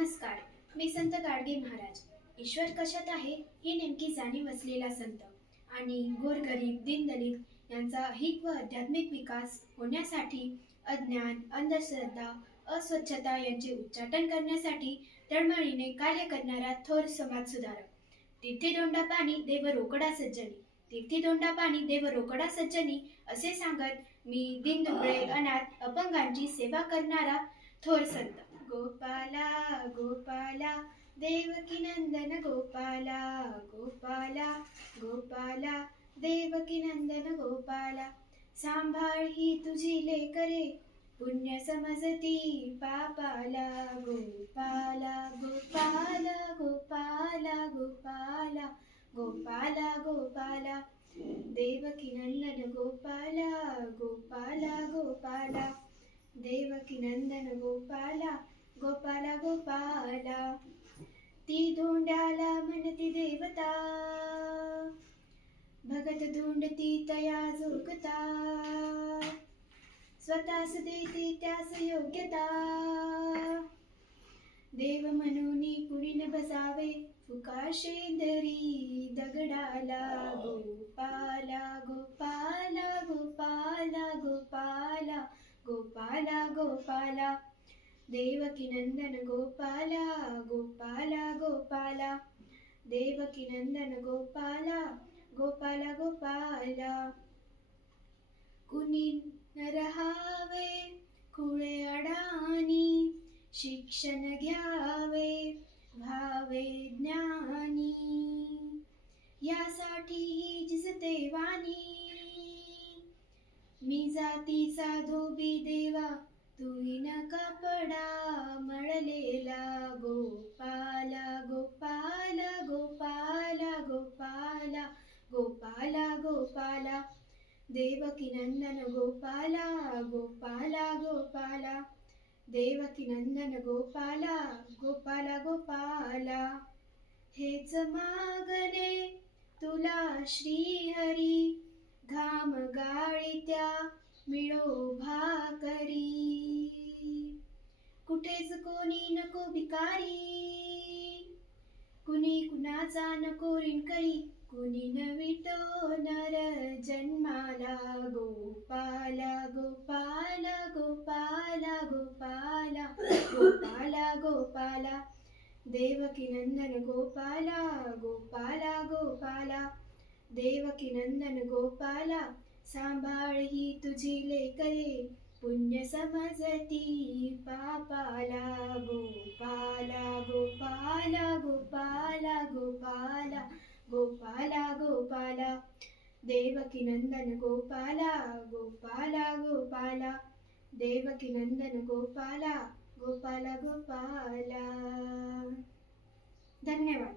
नमस्कार. मी संत गाडगे महाराज. ईश्वर कशात आहे ही नेमकी जाणीव असलेला संत आणि गोरगरीब दीनदलित यांचा अहिक व आध्यात्मिक विकास होण्यासाठी अज्ञान, अंधश्रद्धा, अस्वच्छता यांचे उच्चाटन करण्यासाठी तळमळीने कार्य करणारा थोर समाजसुधारक. तीर्थी दोंडा पाणी देव रोकडा सज्जनी, तीर्थी दोंडा पाणी देव रोकडा सज्जनी असे सांगत मी दीनदुबळे अनाथ अपंगांची सेवा करणारा थोर संत. गोपाला गोपाला देवकी नंदन गोपाला गोपाला गोपाला देवकी नंदन गोपाला. सांभाळ ही तुझी लेकरे पुण्य समजती पापाला. गोपाला गोपाला गोपाला गोपाला गोपाला गोपाला देवकी नंदन गोपाला गोपाला गोपाला देवकी नंदन गोपाला गोपाला गोपाला. ती धोंड्याला म्हणती देवता, भगत धोंडती तया जोगता. स्वतःस देती त्यास योग्यता, देव म्हणून कुणी न बसावे फुका शेंदरी दगडाला. गोपाला गोपाला गोपाला गोपाला गोपाला गोपाला देवकी नंदन गोपाला गोपाला गोपाला देवकी नंदन गोपाला गोपाला गोपाला. कुणी न रहावे खुळे अडाणी, शिक्षण घ्यावे व्हावे ज्ञानी. यासाठी ही जिजते वाणी, मी जातीचा धोबी देवा तुही न कापडा मळलेला. गोपाला गोपाला गोपाला गोपाला गोपाला गोपाला देवकी नंदन गोपाला गोपाला गोपाला देवकी नंदन गोपाला गोपाला गोपाला. हेच मागणे तुला श्रीहरी, घाम गाळीत्या मिळो भाकरी. कुठेच कोणी नको भिकारी, कुणी कुणाचा नको ऋणकरी. कुणी न विटो नर जन्माला. गोपाला गोपाला गोपाला गोपाला गोपाला गोपाला देवकी नंदन गोपाला गोपाला गोपाला देवकी नंदन गोपाला. सांभाळ ही तुझी लेकरे पुण्य समजती पापाला. गोपाला गोपाला गोपाला गोपाला गोपाला गोपाला देवकी नंदन गोपाला गोपाला गोपाला देवकी नंदन गोपाला गोपाला गोपाला. धन्यवाद.